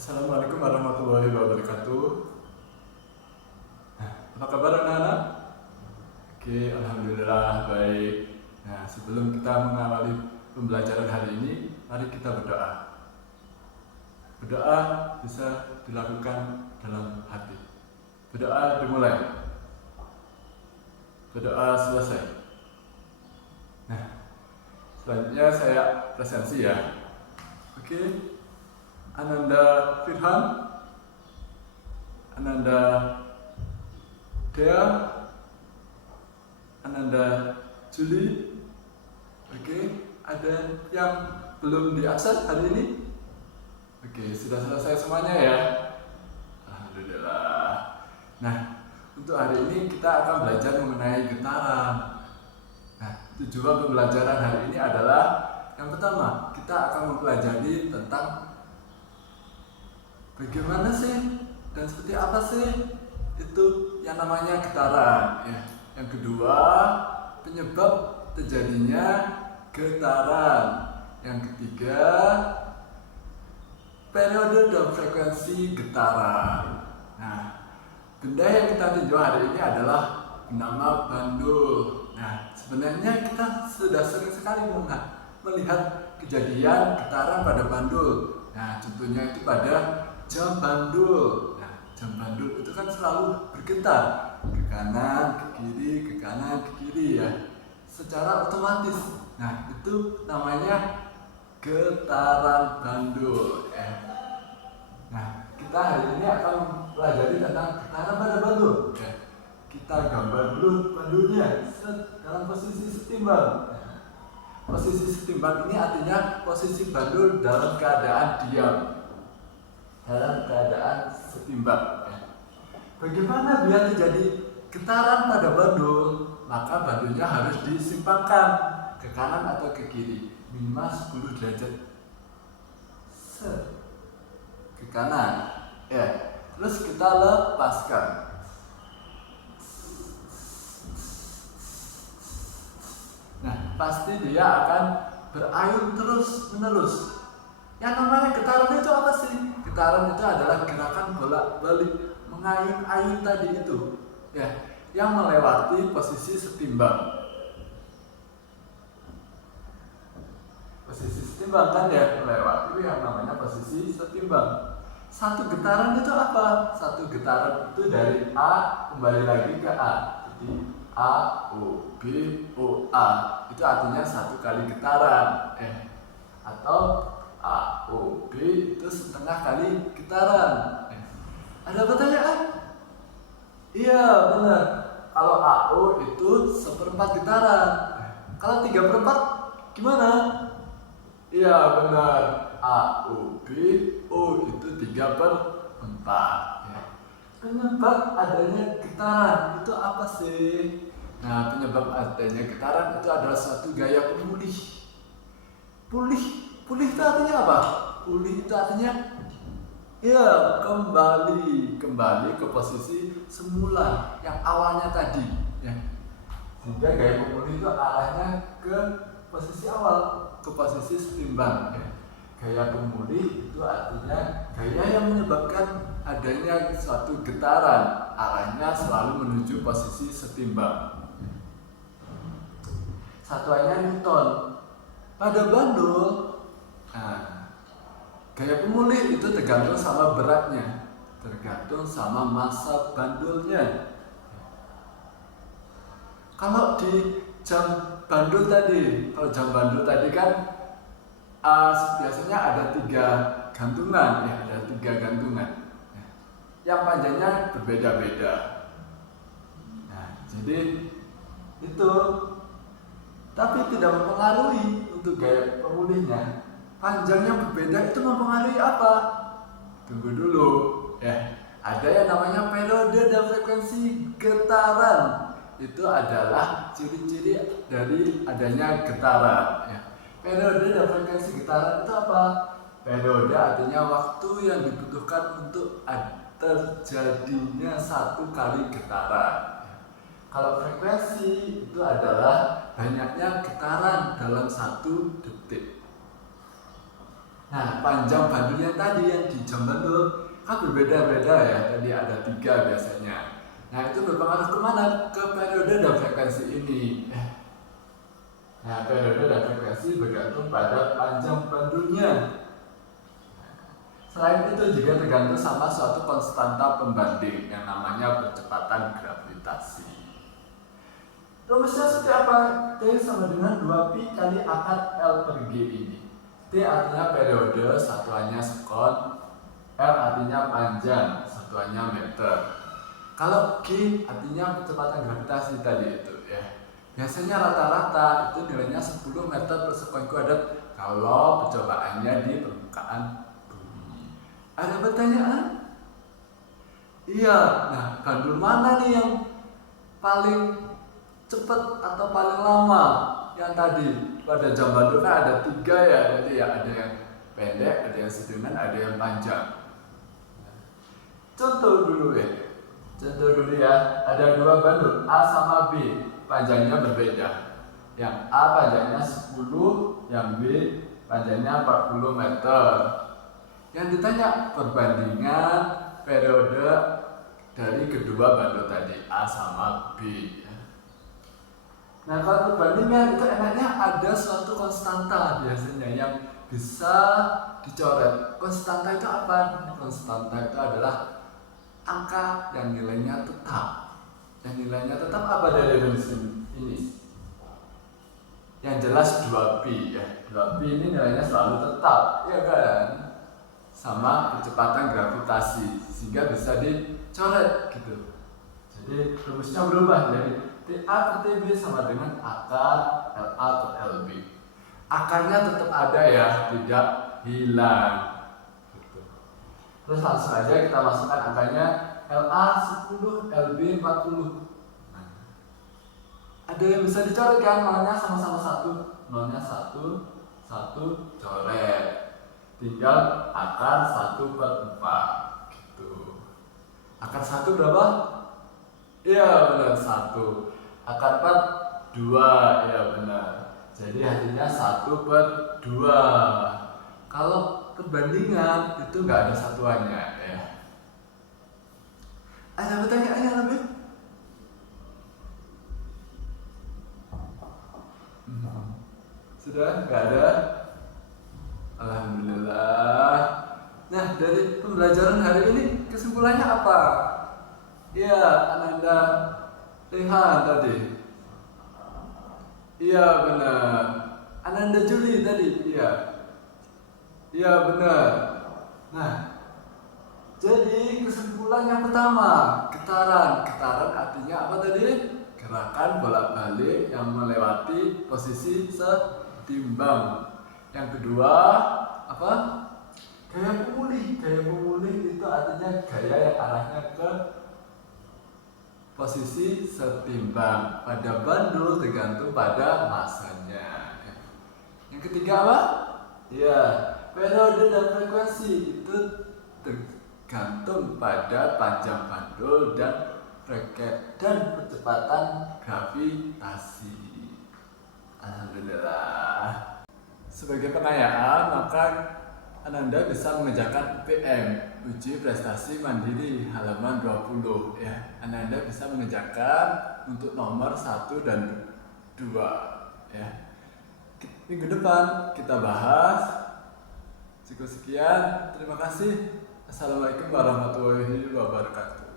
Assalamualaikum warahmatullahi wabarakatuh. Apa kabar anak-anak? Oke, alhamdulillah baik. Nah, sebelum kita mengawali pembelajaran hari ini, mari kita berdoa. Berdoa bisa dilakukan dalam hati. Berdoa dimulai. Berdoa selesai. Nah, selanjutnya saya presensi ya. Oke. Ananda Firhan, Ananda Dea, Ananda Juli. Oke, ada yang belum diakses hari ini? Oke, sudah selesai semuanya ya. Alhamdulillah. Nah, untuk hari ini kita akan belajar mengenai getaran. Nah, tujuan pembelajaran hari ini adalah yang pertama, kita akan mempelajari tentang bagaimana sih dan seperti apa sih itu yang namanya getaran ya. Yang kedua, penyebab terjadinya getaran. Yang ketiga, periode dan frekuensi getaran. Nah, benda yang kita tinjau hari ini adalah bernama bandul. Nah, sebenarnya kita sudah sering sekali melihat kejadian getaran pada bandul. Nah, contohnya itu pada jam bandul. Nah, jam bandul itu kan selalu bergetar ke kanan, ke kiri, ke kanan, ke kiri ya, secara otomatis. Nah, itu namanya getaran bandul. Nah, kita hari ini akan pelajari tentang getaran pada bandul. Kita gambar dulu bandulnya dalam posisi setimbang. Posisi setimbang ini artinya posisi bandul dalam keadaan diam. Dalam keadaan setimbang. Bagaimana biar terjadi getaran pada bandul? Maka bandulnya harus disimpangkan ke kanan atau ke kiri minimal 10 derajat ke kanan ya. Terus kita lepaskan. Nah, pasti dia akan berayun terus menerus. Yang namanya getaran itu apa sih? Getaran itu adalah gerakan bolak-balik mengayun-ayun tadi itu ya, yang melewati posisi setimbang. Posisi setimbang kan ya, melewati yang namanya posisi setimbang. Satu getaran itu apa? Satu getaran itu dari A kembali lagi ke A. Jadi A, O, B, O, A. Itu artinya satu kali getaran atau A, O, B itu setengah kali getaran. Ada pertanyaan? Iya, benar. Kalau A, O itu seperempat getaran. Kalau 3/4 gimana? Iya, benar. A, O, B, O itu 3/4 ya. Penyebab adanya getaran itu apa sih? Nah, penyebab adanya getaran itu adalah suatu gaya pemulih. Pulih itu artinya apa? Pulih itu artinya ya kembali ke posisi semula yang awalnya tadi ya. Sehingga gaya pemulih itu arahnya ke posisi awal, ke posisi setimbang ya. Gaya pemulih itu artinya gaya yang menyebabkan adanya suatu getaran, arahnya selalu menuju posisi setimbang. Satuannya Newton. Pada bandul, gaya pemulih itu tergantung sama beratnya, tergantung sama massa bandulnya. Kalau di jam bandul tadi, kan biasanya ada 3 gantungan ya, ada 3 gantungan. Yang panjangnya berbeda-beda. Nah, jadi itu tapi tidak mempengaruhi untuk gaya pemulihnya. Panjangnya berbeda itu mempengaruhi apa? Tunggu dulu ya. Ada yang namanya periode dan frekuensi getaran. Itu adalah ciri-ciri dari adanya getaran ya. Periode dan frekuensi getaran itu apa? Periode artinya waktu yang dibutuhkan untuk terjadinya satu kali getaran. Kalau frekuensi itu adalah banyaknya getaran dalam 1 detik. Nah, panjang bandul yang tadi yang di jam bandul kan berbeda-beda ya. Tadi ada 3 biasanya. Nah, itu berpengaruh kemana? Ke periode dan frekuensi ini. Nah, periode dan frekuensi bergantung pada panjang bandulnya. Selain itu juga tergantung sama suatu konstanta pembanding yang namanya percepatan gravitasi. Rumusnya seperti apa? T sama dengan 2pi kali akar L per G ini. T artinya periode, satuannya sekon. L artinya panjang, satuannya meter. Kalau G artinya kecepatan gravitasi tadi itu ya. Biasanya rata-rata itu nilainya 10 meter per sekon kuadrat kalau percobaannya di permukaan bumi. Ada pertanyaan? Iya, nah bandul mana nih yang paling cepat atau paling lama? Yang tadi pada jam bandul kan ada 3 ya, jadi ya ada yang pendek, ada yang sedang, ada yang panjang. Contoh dulu ya, ada 2 bandul A sama B, panjangnya berbeda. Yang A panjangnya 10, yang B panjangnya 40 meter. Yang ditanya perbandingan periode dari kedua bandul tadi A sama B. Nah, kalau perbandingan itu enaknya ada suatu konstanta biasanya yang bisa dicoret. Konstanta itu apa? Konstanta itu adalah angka yang nilainya tetap. Yang nilainya tetap apa dari definisi ini? Yang jelas 2pi ya. 2pi ini nilainya selalu tetap, ya kan? Sama kecepatan gravitasi sehingga bisa dicoret gitu. Jadi rumusnya berubah dari TA per TB sama dengan akar LA per LB. Akarnya tetap ada ya, tidak hilang. Gitu. Terus langsung aja kita masukkan angkanya LA 10, LB 40. Ada yang bisa dicoret kan? Nolnya sama-sama 1. Nolnya 1, 1 coret. Tinggal akar 1 per 4 gitu. Akar 1 berapa? Iya benar 1. Akar 4 2, ya benar. Jadi hasilnya 1 per 2. Kalau perbandingan itu nggak ada satuannya ya. Ada pertanyaannya lebih? Sudah nggak ada? Alhamdulillah. Nah, dari pembelajaran hari ini kesimpulannya apa? Ya, Ananda Rehan tadi. Iya benar. Ananda Juli tadi. Iya. Iya benar. Nah, jadi kesimpulan yang pertama, getaran. Getaran artinya apa tadi? Gerakan bolak-balik yang melewati posisi setimbang. Yang kedua, apa? Gaya pemulih. Gaya pemulih itu artinya gaya yang arahnya ke posisi setimbang pada bandul tergantung pada masanya. Yang ketiga apa? Ya, periode dan frekuensi itu tergantung pada panjang bandul dan percepatan gravitasi. Alhamdulillah. Sebagai pengayaan, maka Ananda bisa mengerjakan UPM, uji prestasi mandiri halaman 20 ya. Ananda bisa mengerjakan untuk nomor 1 dan 2 ya. Minggu depan kita bahas. Cukup sekian, terima kasih. Assalamualaikum warahmatullahi wabarakatuh.